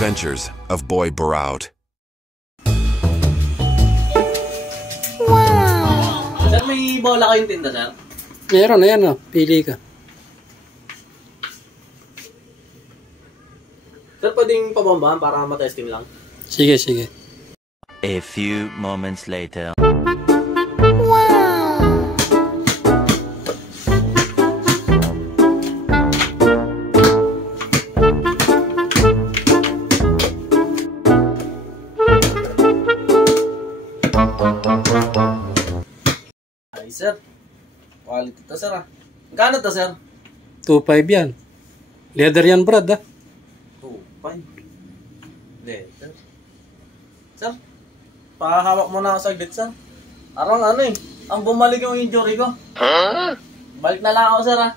Adventures of Boy Buraut. Sir, may bola kayong tinda, sir? Meron na yan, oh. Pili ka. Sir, pwedeng pabombahan para matesting lang? Sige, sige. A few moments later. Ay, sir. Quality to, sir, ah. Magkano to, sir? 2.5 yan. Leather yan, Brad, ah. 2.5. Leather. Sir, pahawak mo na ako saglit, sir. Parang ano eh, ang bumalik yung injury ko. Balik na lang ako, sir, ah.